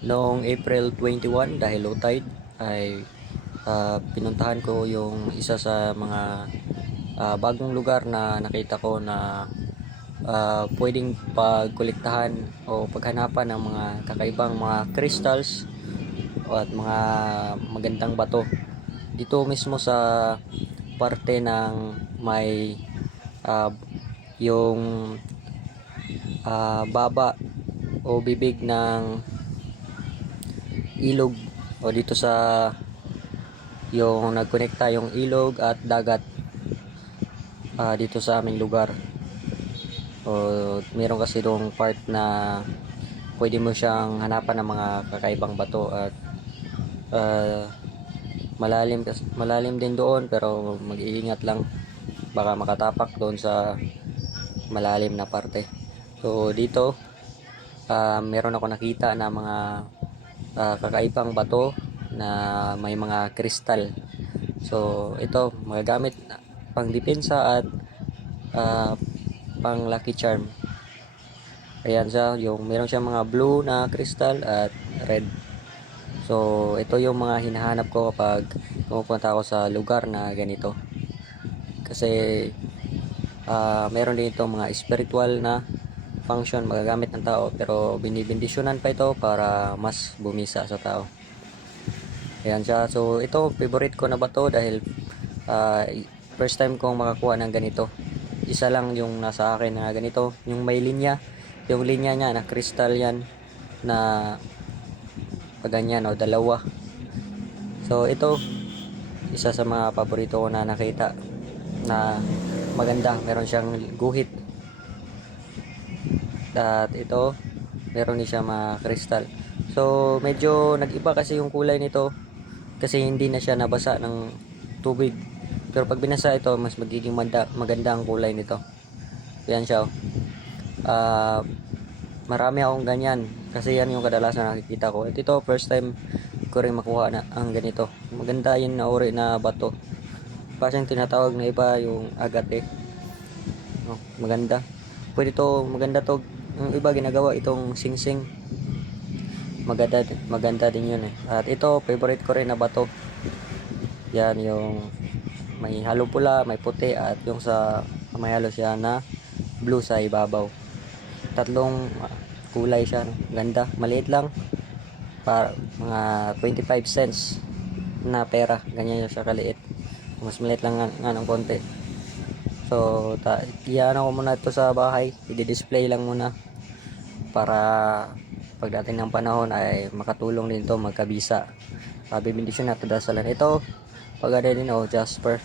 Noong April 21 dahil low tide ay ah, pinuntahan ko yung isa sa mga ah, bagong lugar na nakita ko na ah, pwedeng pagkolektahan o paghanapan ng mga kakaibang mga crystals at mga magandang bato. Dito mismo sa parte ng may ah, yung ah, baba o bibig ng ilog. O dito sa yung nagkonekta yung ilog at dagat ah, dito sa aming lugar. O meron kasi doong part na pwede mo siyang hanapan ng mga kakaibang bato at ah, malalim malalim din doon pero mag-iingat lang. Baka makatapak doon sa malalim na parte. So dito ah, meron ako nakita na mga ah, kakaibang bato na may mga kristal. So ito magagamit pang depensa at ah, pang lucky charm. Ayan siya, yung meron siya mga blue na kristal at red. So ito yung mga hinahanap ko kapag pumupunta ako sa lugar na ganito. Kasi ah, meron din itong mga spiritual na function magagamit ng tao pero binibindisyonan pa ito para mas bumisa sa tao. Ayan siya. So ito favorite ko na ba to dahil ah, first time kong makakuha ng ganito. Isa lang yung nasa akin na ganito, yung may linya, yung linya niya na crystal yan na paganyan o dalawa. So ito isa sa mga paborito ko na nakita na maganda, meron siyang guhit at ito meron din siya mga kristal so medyo nag-iba kasi yung kulay nito kasi hindi na siya nabasa ng tubig. Pero pag binasa ito mas magiging manda, maganda ang kulay nito. Yan siya oh. Ah, marami akong ganyan kasi yan yung kadalasan na nakikita ko. At ito first time ko rin makuha na ang ganito. Maganda yun na uri na bato. Pa siyang tinatawag na iba yung agate. Oh, maganda. Pwede to maganda to yung iba ginagawa itong singsing. Maganda maganda din yun eh. At ito favorite ko rin na bato. Yan yung may halo pula may puti at yung sa may halo siya na blue sa ibabaw. Tatlong ah, kulay siya ganda. Maliit lang. Para mga 25 cents na pera. Ganyan siya kaliit. Mas maliit lang nga ng konti So, iyan ko muna ito sa bahay. I-display lang muna para pagdating ng panahon ay makatulong din to magkabisa. Sabi bendisyon natin dasalan. Ito, pag din oh, Jasper.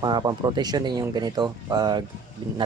Mga pang protection din yung ganito pag